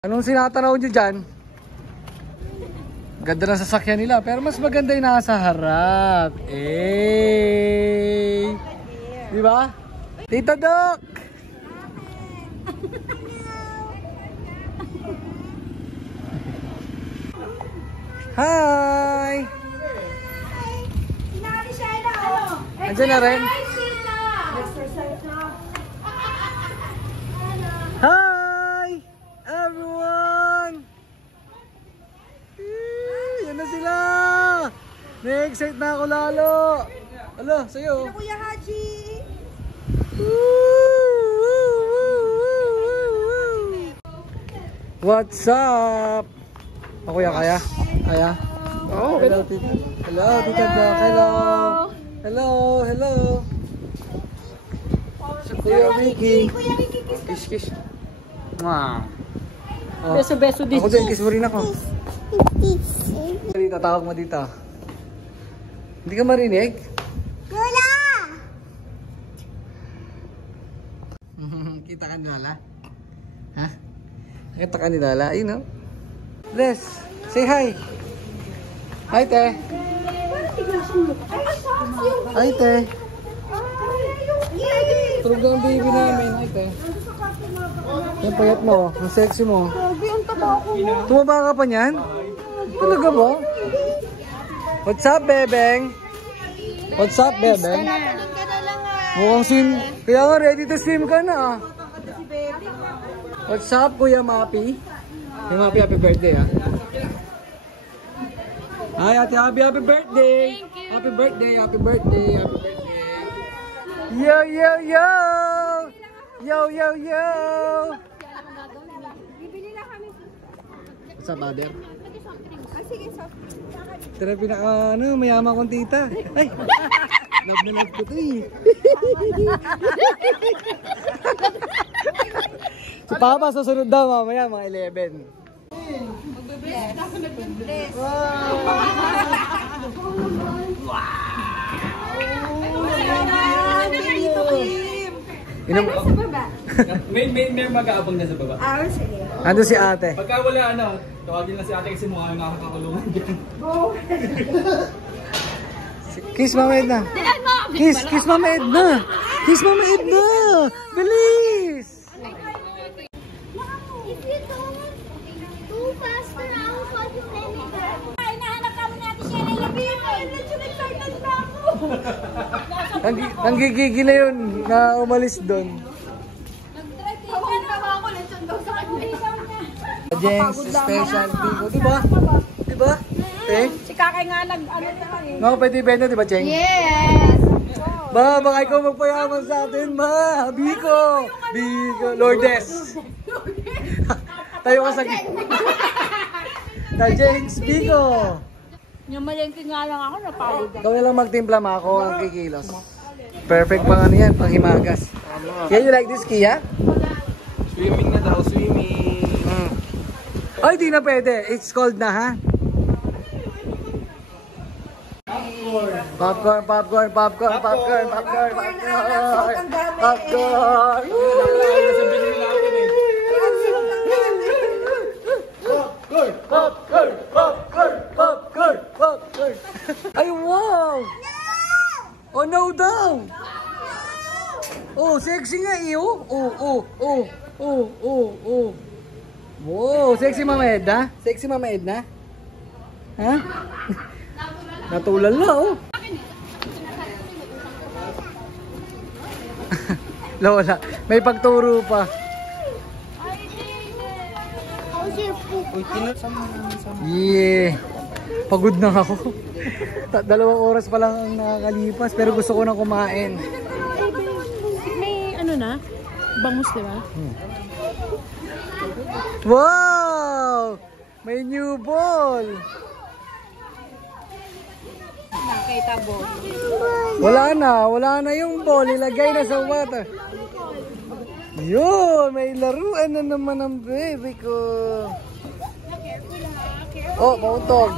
Anong sinatanaw nyo dyan? Ganda ng sasakyan nila, pero mas maganda yung nasa harap. Eh, di ba? Tito Doc! Hi! Andiyan na rin? Hi! Everyone! Yan na sila! Na-excite na ako lalo! Alo, sa'yo! Sino Kuya Haji? What's up? Ako ya kaya? Kaya? Oh, hello, Tita. Hello, Tita Doc. Hello. Hello, hello. Kuya Ricky. Kuya Ricky, Kiss, kiss. Mwah. Oh. Beso-beso din. Ako din, kiss mo rin ako. Dito, tawag mo dito. Hindi ka marinig? Lola! Kita ka ni Lola? Ha? Kita ka ni Lola? Ayun, no? Bless, say hi. Hi, te. Hi, te. Tulog na ang baby namin. Hi, te. Yung payat mo, ang sexy mo. Tumaba ka pa niyan? Talaga ba? What's up, bebeng? What's up, bebeng? Mukhang swim. Kaya nga, ready to swim ka na. What's up, Kuya Mapi? Kuya Mapi, happy birthday, ha? Hi, ate, happy birthday! Happy birthday, happy birthday, happy birthday! Yo, yo, yo! Yo, yo, yo! What's up, brother? Ito na pinaka, mayaman kong tita. Ay! Love na love ko ito eh. Si Papa susunod daw mamaya, mga 11. Inom Ano sa baba? May mag-aabang na sa baba. Ah, sige. Ando si ate. Pagka wala tawagin lang si ate kasi mukha yung nakakakulungan dyan. Kiss Mama Edna. Kiss Mama Edna. Kiss Mama Edna. Bilis. If you don't go faster, I will call you manager. Ay, nahanap kami natin siya na yung people. Excited na ako. Nanggigigil na yun na umalis doon. Tawag ako, lechon daw sa kanya. Jengs special Bigo. Diba? Diba? Eh? Si Kakay nga nag-ano naman eh. No, pwede ibenta, diba, Cheng? Yes! Ba, baka ikaw magpayaman sa atin, ma. Biko. Biko. Lourdes. Tayo ka sa Ta Jengs, Biko. Yung malengke nga lang ako, napawid. Ikaw na lang magtimpla, ma. Ako ang kikilos. Perfect pang ano yan, pang himagas. Yeah, you like this, Kia? Swimming na daw, swimming. Ay, di na pwede. It's cold na, ha? Popcorn, popcorn, popcorn, popcorn, popcorn, popcorn, popcorn. Popcorn, popcorn, popcorn, popcorn. Ay, wow! Oh, no daw! Oh, sexy nga eh, oh. Oh. Wow, sexy Mama Edna? Sexy Mama Edna? Ha? Natulal na, oh. Lola, may pagturo pa. Yeah. Pagod na ako. 2 oras pa lang ang nakakalipas, pero gusto ko nang kumain. May ano na? Bangus, di ba? Wow! May new ball! Nakita bo. Wala na yung ball. Ilagay na sa water. Yun! May laruan na naman ang baby ko. Oh, mauntog.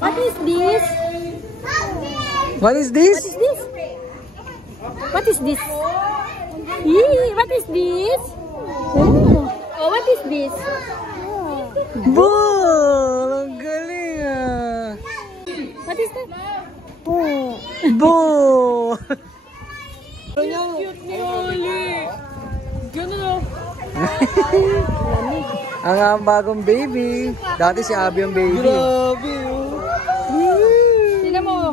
What is this? What is this? What is this? Yee, what is this? Oh, what is this? Ball! Ang galing ah! What is that? Ball! Cute ni Oli. Ganun o. Ang bagong baby. Dati si Abby ang baby. Grabe oh. Sino mo?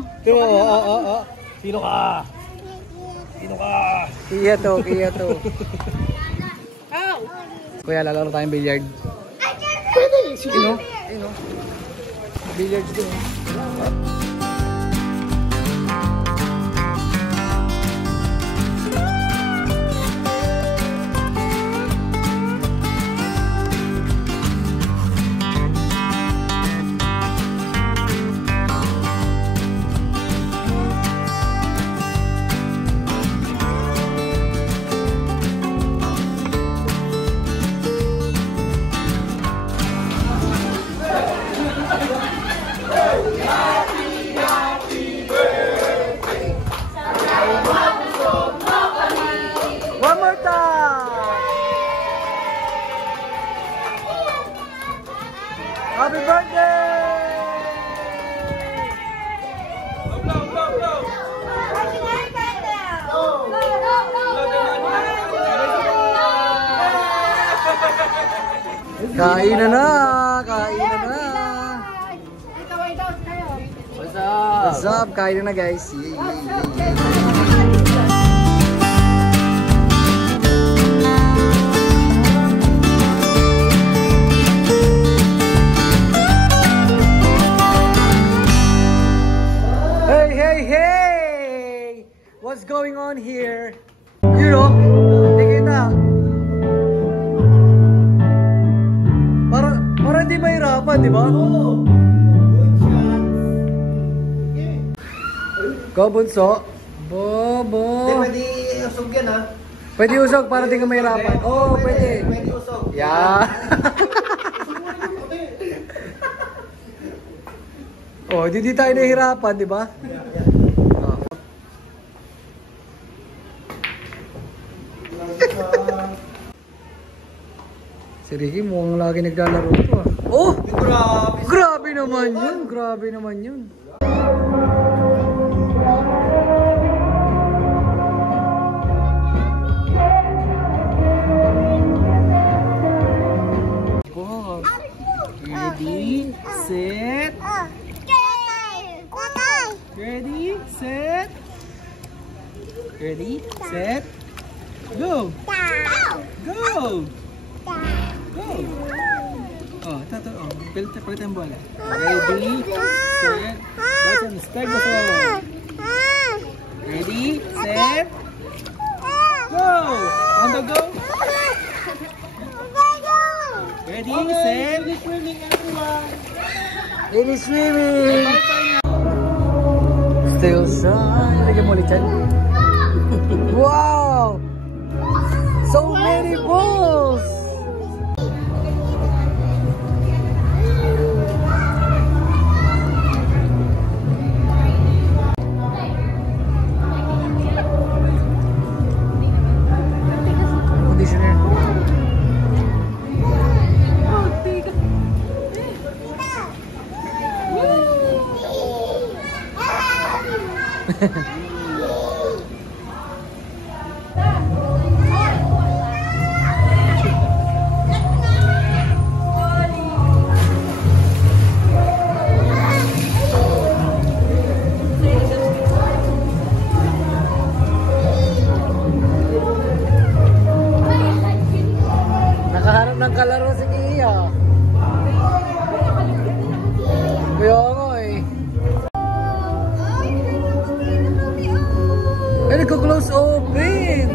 Sino ka? Sino ka? Kiya to, kiya to. Ow! Kuya, lalaro tayong billiard. Pwede! Sige no? Ayun no? Billiards din. One more time! Happy birthday! Kain na na! Kain na na! What's up? What's up? Kain na na guys! Yay, yay, yay. Hey, hey, hey! What's going on here? You know, hindi kita. Para hindi mahirapan, di ba? Go, bunso. Bobo. Pwede usog yan ha. Pwede usog para di ka mahirapan. Oh, pwede. Pwede usog. Yeah. Oh, di tayo nahihirapan, di ba? Oh. Si Ricky mukhang lagi naglalaro ito ah. Oh! Grabe. Grabe naman yun! Grabe naman yun! Wow! Ready, set, ready, set, ready, set, go! Go! Go! Oh, ito. Oh, palit ang bola. Ready, set, button, start the flow. Ready, set, go! On the go! Ready, set, it is swimming! Still sun. Lagyan mo ulit yan. Wow! So many balls! Conditioner. Nakaharap ng kalaro si Kia. Kaya nga eh. Eh, nagko-close open.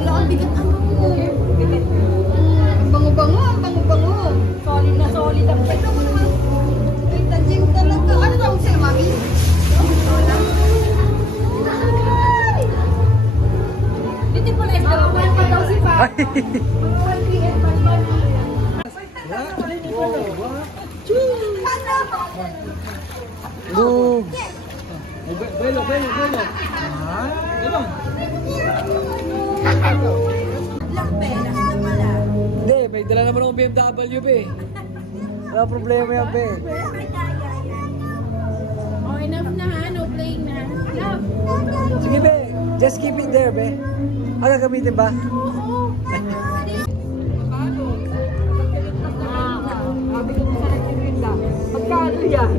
Wala kang bigat ang bango-bango, ang bango-bango. Solid na solid ang ito mo naman. Ay, tajing talaga. Ano tawag sa'yo, mami? Dito po na ito. Wala pa daw si Papi. Boobs. Belo. Hindi, may dala naman akong BMW, be. Wala problema yan, be. Oh, enough na ha. No playing na. Love. Sige, be. Just keep it there, be. Ano gamitin ba? Oo. Magkano yan?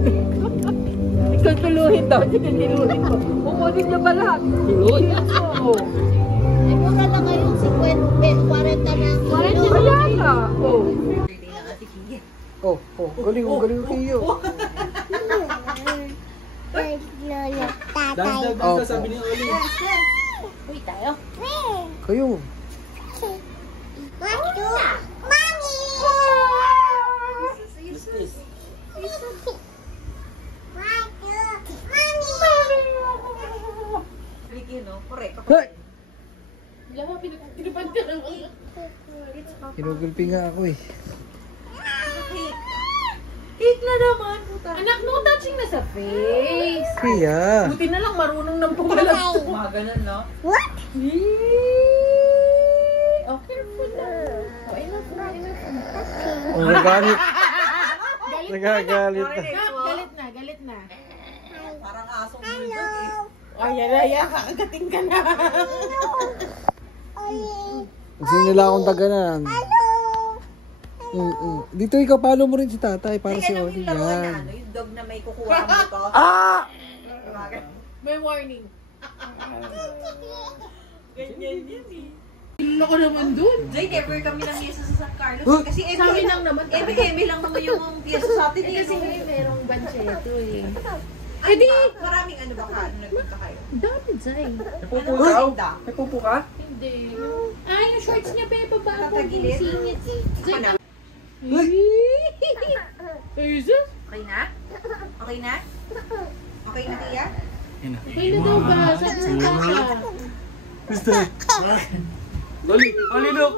Ikaw tuluhin daw, hindi tuluhin mo. Kukunin niya ba lahat? Tuluhin mo. Ay, mura lang kayong 40 lang. 40 Kaya nga. Oh. Galing ko iyo. Dahil sabi ni Oli. Uy, tayo. Kayo. Mami! Hey! Lama, pinupad ka lang. Kinugulpi nga ako eh. Eat na naman, puta. Anak, no touching na sa face. Kaya. Buti na lang marunong nang pumalag. Mga ganun, no? What? Oh, careful na. Oh, enough na, enough na. Oh, nagalit. Nagagalit na. Galit na. Parang asong bulldog eh. Ay, yan, kakagating ka na. Gusto nila akong taganan. Dito ikaw, follow mo rin si tatay para si Oli. Yan. Yung dog na may kukuha mo ito. Ah! May warning. Ganyan yan eh. Loko naman dun. Jay, never kami ng piyesa sa San Carlos. Huh? Kasi Sa amin lang naman. Eme lang naman yung piyesa sa atin eh. Kasi ngayon merong bancheto eh. Ay, di! Maraming ano ba ka? Ano nagpunta kayo? Dami, Zay. Nagpupo ka? Hindi. Ah, yung shorts niya, Pepa, ba? Tatagilid? Singit. Zay. Ay, sus. Okay na? Okay na? Okay na, Tia? Okay na daw ba? Sabi ng tata. Mister. Oli, look.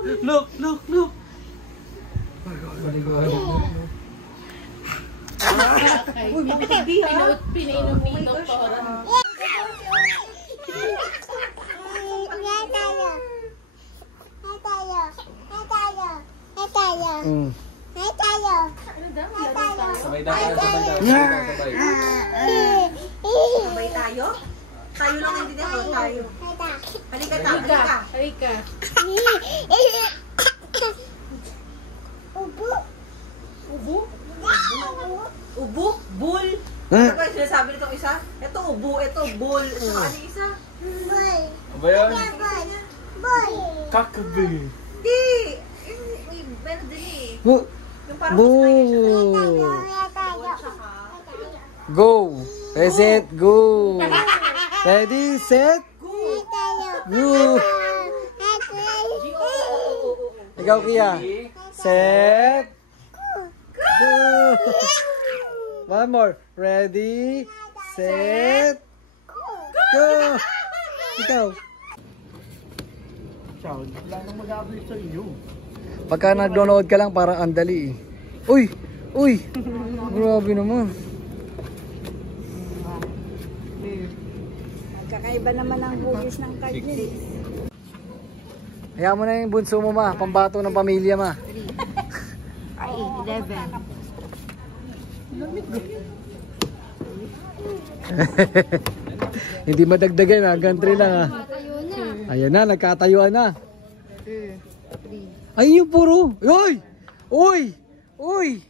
Uy, mga baby ha? Pinainom ni Doktora. Sabay tayo. Sabay tayo? Tayo lang hindi na tayo. Halika ta, halika. Halika. Ubo? Bull? Ano ba yung sinasabi nitong isa? Ito ubo, ito bull. Ano yung isa? Aba yan? Kakabe. Di! Meron din eh. Go. Yung parang mas na Go. Reset. Go. Ready, set. Go. Ikaw, Kia. Set. Go. One more. Ready, set. Go. Ikaw. Wala nang mag-update sa iyo. Pagka nag-download ka lang, parang andali eh. Uy! Grabe naman. Kakaiba naman ang hugis ng card niya. Hayaan mo na yung bunso mo, ma. Pambato ng pamilya, ma. 11. Hindi madagdagan, hanggang 3 lang, ha. Ayan na, nagkatayuan na. Ay, yung puro. Uy!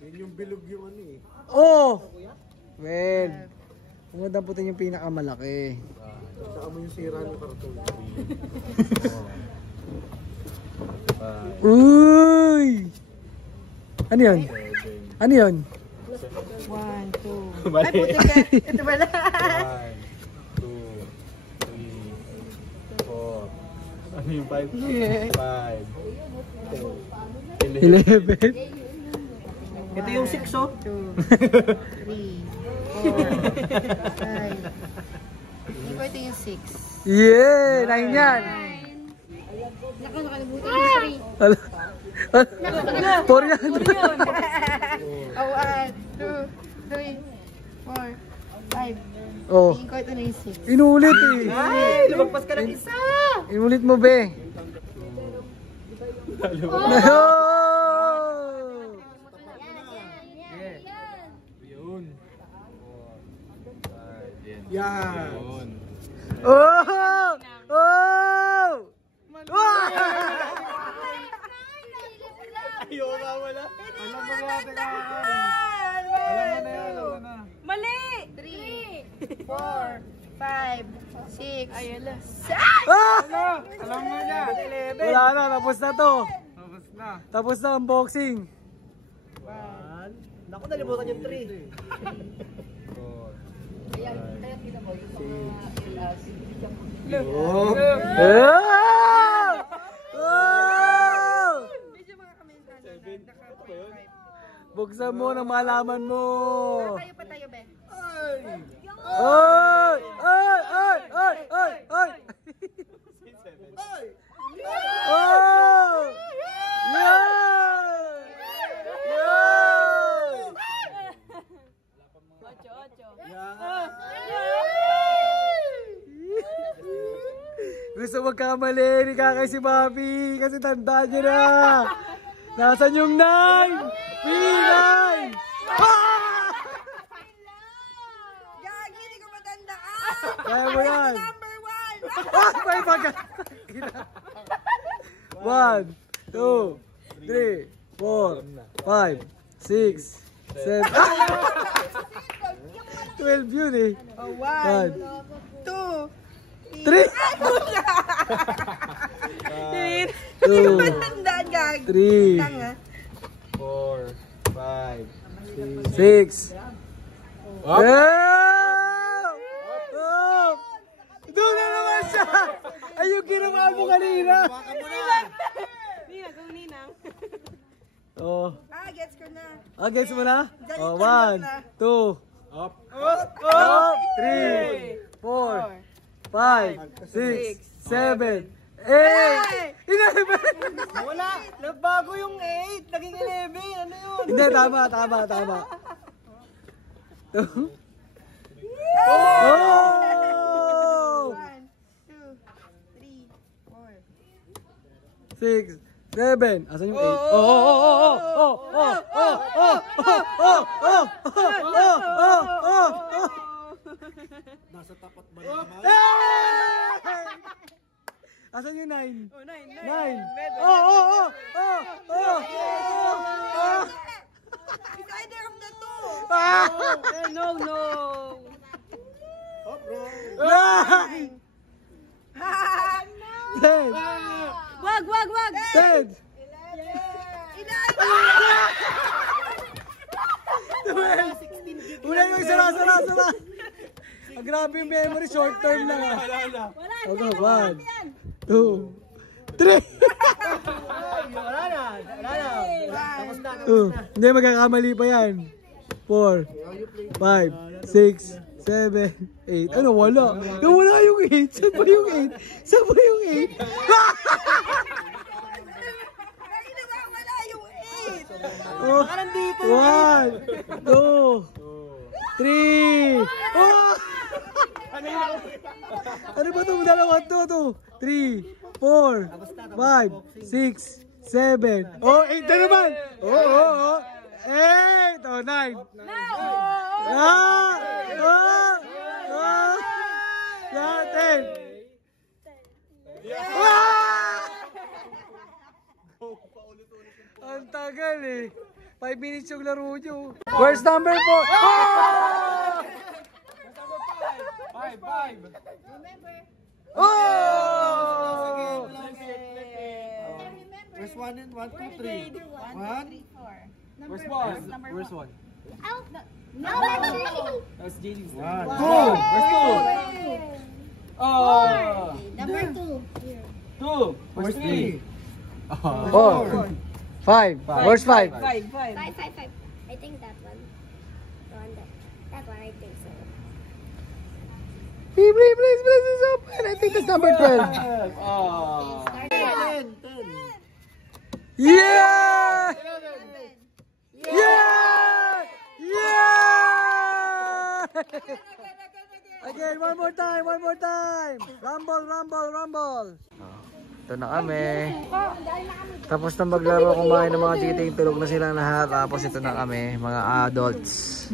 Yan yung bilog yung ano eh. Oh! Well, pumunta yung pinakamalaki. Saka mo yung sira ng karton. Uy! Ano yun? Ano yun? 1, 2. Ay, puti ka. Ito pala. 1, 2, 3, 4. Ano yung 5? 5, 11. Ito yung 6, oh. 2, 3, 4, 5. Hindi ko ito yung 6. Yeah! 9 yan! Nakalimutan yung 3. 4 yan! 1, 2, 3, 4, 5. Oh, Tingin ko ito na yung 6. inulit eh. Ay, lumagpas ka ng isa. Inulit mo, be. Oh! Yan. Yun. Oh! Oh! Ayaw ka wala. Alam mo ba natin kakain? Alam mo na yan, alam mo na. Mali! 3, 4, 5, 6. Ayun lang. Alam mo niya. Wala na, tapos na to. Tapos na. Tapos na ang boxing. Naku, nalimutan yung 3. Oh! Buksan mo nang malaman mo. Tayo pa tayo, be. Ay! Ay! Ay! Ay! Ay! Oh! Yan! Yan! 8. Gusto magkamali ni Kakay si Bobby kasi tanda niya na. Nasaan yung 9? P9! Gagi, hindi ko matandaan. Kaya mo yan. Number 1. May bagat. 1, 2, 3, 4, 5, 6, 7. 12 yun eh. 1, 2, 3. 2, Matandaan, gagi. 3, Tanga. 4, 5, 6. Oh! Doon na naman siya! Ay, yung ginawa mo kanina! Nina, go Ninang. Oh. Gets ko na. Gets mo na? Oh, 1, 2, up. 3, 4, 5, 6, 7, 8! Wala! Nagbago yung 8! Naging 11! Ano yun? Hindi, tama. Oh! 1, 2, 3, 4. 6, 7. Asan yung 8? Nasa tapat ba naman? Asan yung 9? 9. 9. It's either of the two. No. Oh, bro. 9! 10! Wag. 10! 12! Una yung sara. Grabe yung memory, short term lang ah. Okay, 1, 2, 3! Wala na. Tapos na. Hindi, magkakamali pa yan. 4, 5, 6, 7, 8. Ano, wala? Nawala yung 8. Saan ba yung 8? Saan ba yung 8? Wala yung 8. Oh, 1, 2, 3. Oh! Ano ba ito? Dalawa, 2, 3, 4, 5, 6, 7. Oh, 8 na naman. Oh. 8. Oh, 9. Natin. Ang tagal eh. 5 minutes yung laro nyo. Where's number 4? Five. Oh! Where's 1 and 1, 2, 3? 1? Where's one? Where's one? No, that's me. That's JD's. 1. Where's two? Oh! Number 2. 2. Where's 3? 4. 5. Where's 5? 5. 5. I think that one. That one, I think so. Please open. I think it's number 12. Oh! 10. Yeah! Again, one more time. Rumble. Ito na kami. Tapos na maglaro, kumain ng mga titing, tulog na silang lahat. Tapos ito na kami, mga adults.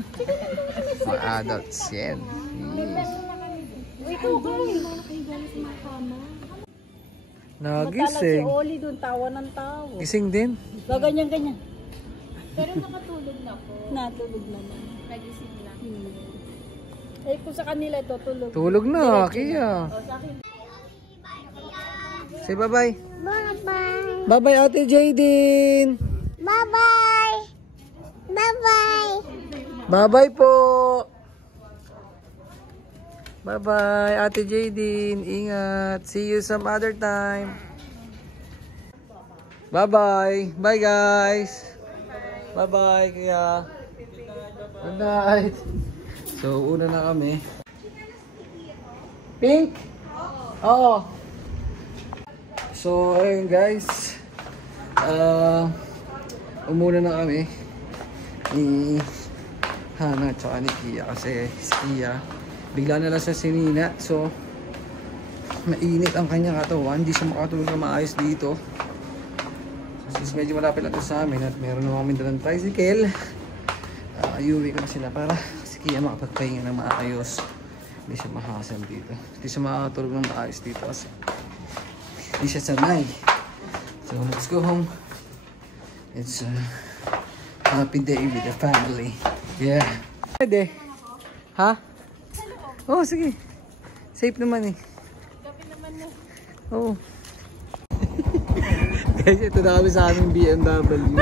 Yan. Ikaw kami. Nagising. Si Oli doon, tawa ng tawa. Gising din. Ganyan-ganyan. Pero nakatulog na po. Natulog naman. Nagising lang. Eh kung sa kanila ito, tulog. Tulog na, Kia. O sa akin. Say bye-bye. Bye-bye. Bye-bye, Ate Jaydin. Bye-bye. Bye-bye. Bye-bye po. Bye-bye, Ate Jaydin. Ingat. See you some other time. Bye-bye. Bye, guys. Bye-bye, Kuya. Good night. So, una na kami. Pink? Oo. So, ayun guys. Umuna na kami ni Hana at saka ni Kia kasi si Kia bigla na lang siya sinina. So, mainit ang kanyang katawan. Hindi siya makatulog na maayos dito. So, since medyo malapit lang ito sa amin at meron na kami dalang tricycle, iuwi ko na sila para si Kia makapagpahinga ng maayos. Hindi siya mahasal dito. Hindi siya makatulog ng maayos dito kasi hindi siya sanay. So, let's go home. It's a happy day with the family. Yeah. Pwede. Ha? Oh, sige. Safe naman eh. Gabi naman na. Oo. Guys, ito na kami sa aming BMW.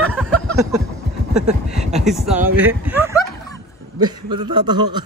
Ayos na kami. Ba't natatawa ka?